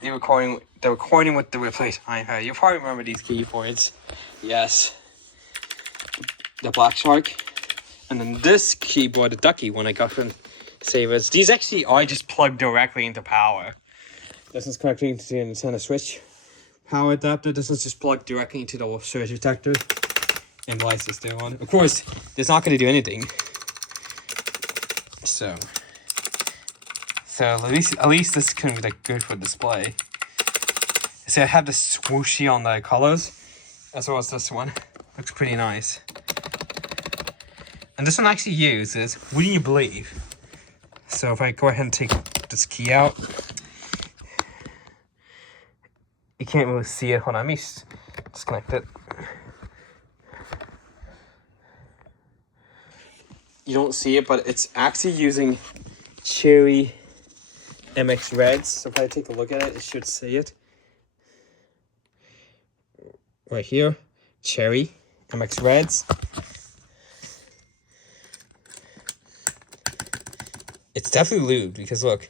The recording with the replace iPad. You probably remember these keyboards. Yes. The Black Shark. And then this keyboard, the Ducky one I got from Savers. These actually are just plugged directly into power. This is connecting into the Nintendo Switch power adapter. This is just plugged directly into the surge protector. And the lights are still on. Of course, it's not going to do anything. So at least this can be like good for display. So I have the swooshy on the colors, as well as this one. Looks pretty nice. And this one actually uses, wouldn't you believe? So if I go ahead and take this key out, you can't really see it. Hold on, let me disconnect it. You don't see it, but it's actually using Cherry MX Reds. So if I take a look at it, it should say it. Right here, Cherry MX Reds. It's definitely lubed because look,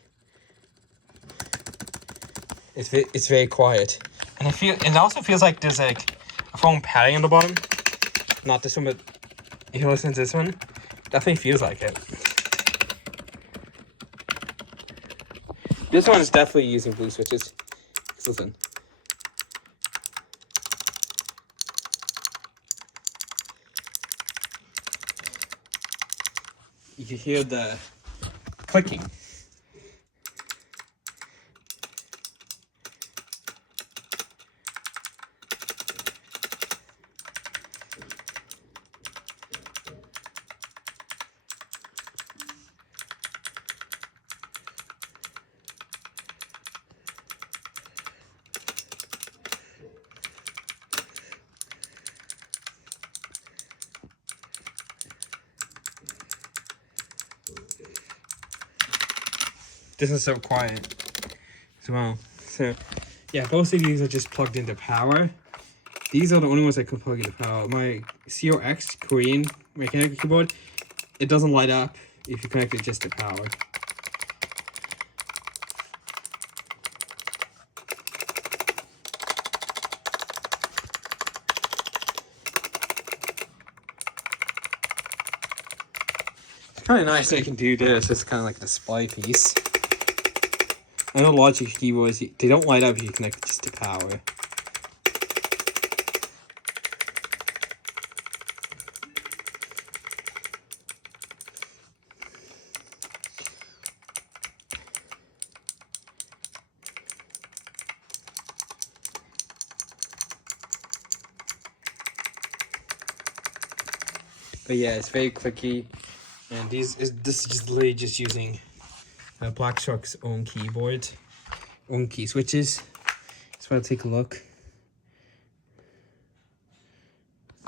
it's very quiet, and it also feels like there's like a foam padding on the bottom. Not this one, but if you listen to this one, definitely feels like it. This one is definitely using blue switches. Listen. You can hear the clicking. This is so quiet as well. So yeah, both of these are just plugged into power. These are the only ones I can plug into power. My COX Korean mechanical keyboard, it doesn't light up if you connect it just to power. It's kind of nice they can do this. It's kind of like a display piece. I know Logic keyboards, they don't light up if you connect it just to power. But yeah, it's very clicky, and this is just literally just using Black Shark's own keyboard, own key switches. So I'll take a look.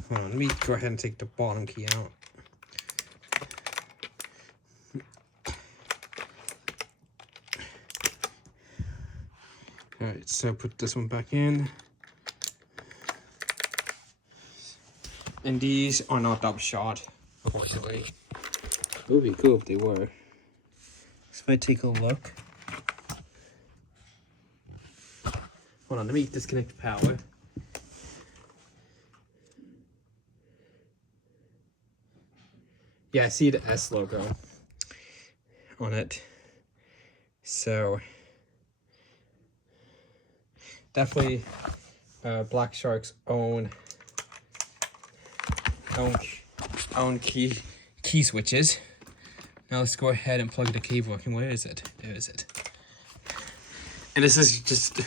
Hold on, let me go ahead and take the bottom key out. Alright, so put this one back in. And these are not double shot, unfortunately. It would be cool if they were. So if I take a look. Hold on, let me disconnect the power. Yeah, I see the S logo on it. So definitely Black Shark's own key switches. Now let's go ahead and plug the keyboard in. Where is it? There is it. And this is just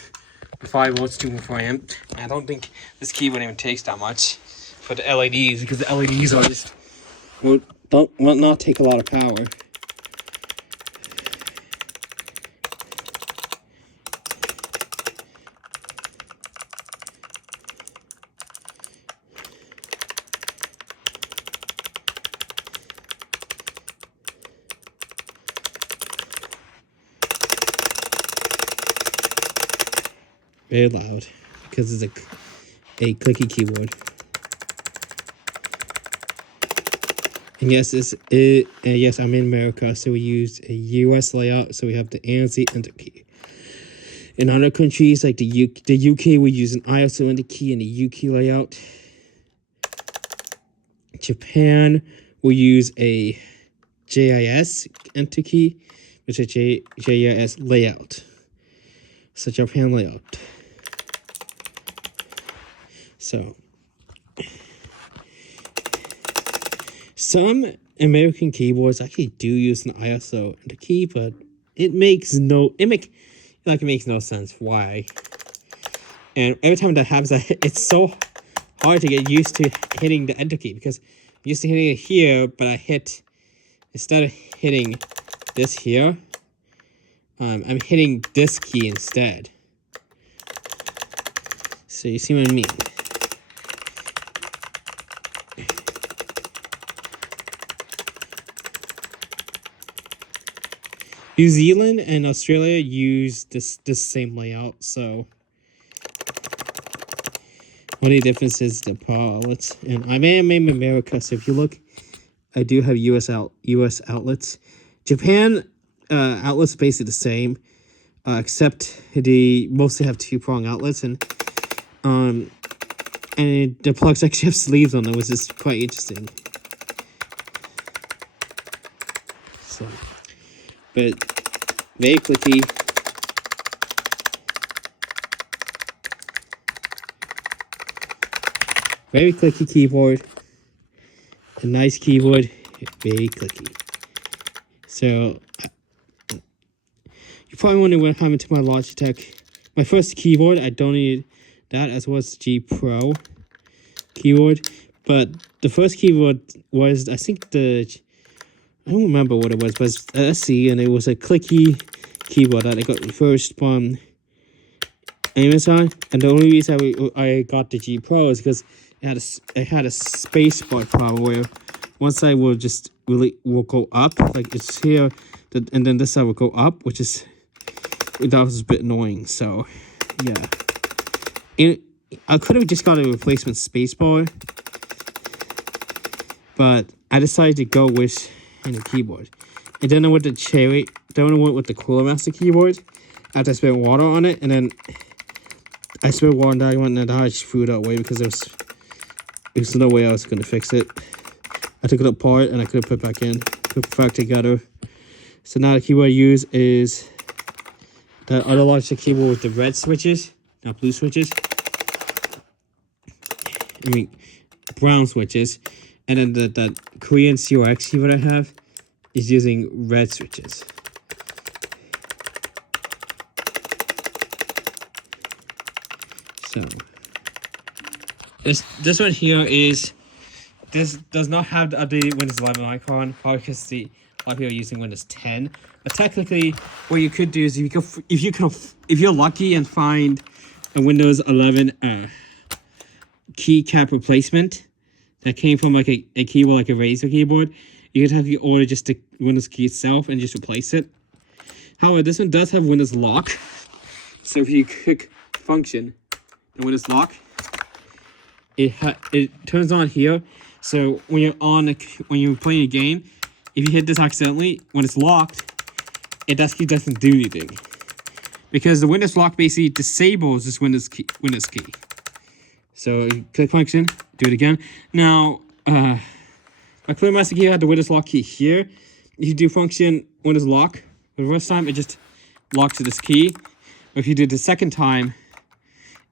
5 volts 2.4 amp. I don't think this keyboard even takes that much for the LEDs, because the LEDs are just will not take a lot of power. Very loud because it's a clicky keyboard. And yes, yes, I'm in America, so we use a US layout. So we have the ANSI Enter key. In other countries like the UK, we use an ISO enter key and the UK layout. Japan will use a JIS enter key, which is JIS layout. So Japan layout. So some American keyboards actually do use an ISO enter key, but it makes no sense why. And every time that happens, it's so hard to get used to hitting the enter key, because I'm used to hitting it here, but instead of hitting this here, I'm hitting this key instead. So you see what I mean? New Zealand and Australia use this same layout, so only difference is the palettes. And I'm in America, so if you look, I do have US outlets. Japan outlets basically the same, except they mostly have 2-prong outlets, and the plugs actually have sleeves on them, which is quite interesting. So, but very clicky. Very clicky keyboard. A nice keyboard. Very clicky. So, you probably wonder what happened to my Logitech. My first keyboard, I donated that, as well as the G Pro keyboard. But the first keyboard was, I think I don't remember what it was, but it's SC, and it was a clicky keyboard that I got first from Amazon. And the only reason I got the G Pro is because it had a space bar problem where one side will go up, like it's here, and then this side will go up, that was a bit annoying. So yeah, I could have just got a replacement space bar, but I decided to go with the keyboard. And then I went with the Cooler Master keyboard after I spent water on it, and then I spent water on that one, and I just threw it away because there's no way I was going to fix it. I took it apart and I could have put it back together. So now the keyboard I use is that other Logitech keyboard with the red switches, not blue switches. I mean, brown switches. And then that Korean CRX keyboard I have is using red switches. So this one here does not have the updated Windows 11 icon, probably because a lot of people are using Windows 10. But technically, what you could do is if you're lucky and find a Windows 11 keycap replacement that came from like a keyboard, like a Razer keyboard, you could have you order just the Windows key itself and just replace it. However, this one does have Windows Lock, so if you click Function and Windows Lock, it turns on here. So when you're playing a game, if you hit this accidentally, when it's locked, it actually doesn't do anything, because the Windows Lock basically disables this Windows key. So you click Function, do it again. Now, my Cooler Master key had the Windows Lock key here. If you do Function Windows Lock the first time, it just locks to this key. But if you do it the second time,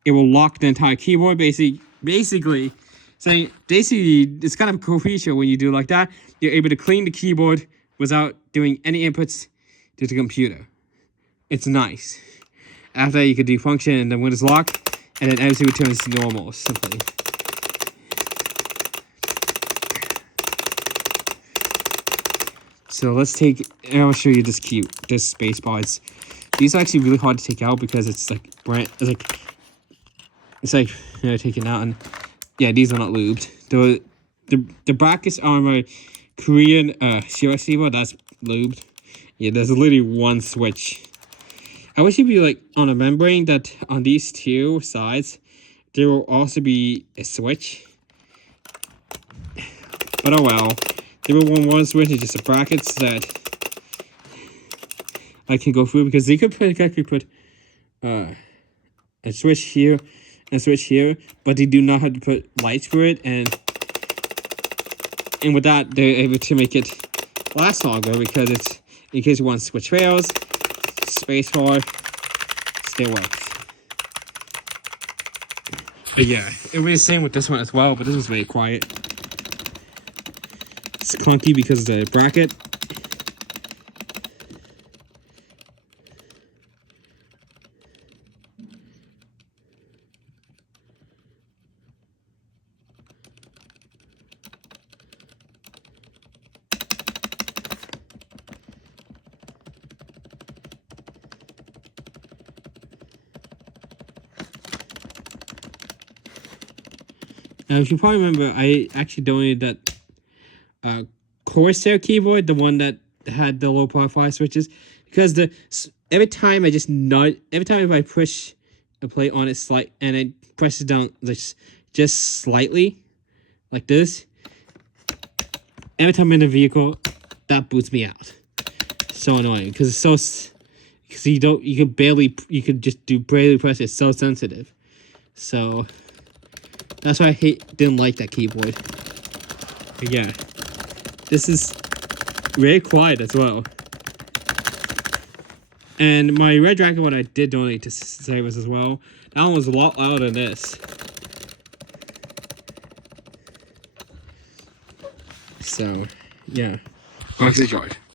it will lock the entire keyboard. Basically, it's kind of a cool feature when you do like that. You're able to clean the keyboard without doing any inputs to the computer. It's nice. After that, you could do Function and then Windows Lock, and then everything returns to normal, simply. So I'll show you this space bar. These are actually really hard to take out because it's like taken out, and yeah, these are not lubed. The brackets on my Korean CRX keyboard, that's lubed. Yeah, there's literally one switch. I wish it'd be like on a membrane that on these two sides there will also be a switch. But oh well. There will be one switch, it's just the brackets that I can go through, because they could actually put a switch here and a switch here, but they do not have to put lights for it, and with that they're able to make it last longer because it's in case you want to switch rails, spacebar still works. But yeah, it was the same with this one as well, but this one's very quiet. It's clunky because of the bracket. If you probably remember, I actually donated that Corsair keyboard, the one that had the low power 5 switches, because every time if I push a plate on it and it presses down just slightly, like this, every time I'm in the vehicle, that boots me out. So annoying because you could just barely press it. It's so sensitive. So that's why I didn't like that keyboard. But yeah, this is very quiet as well. And my Red Dragon one I did donate to Savers as well. That one was a lot louder than this. So yeah, back to the charge.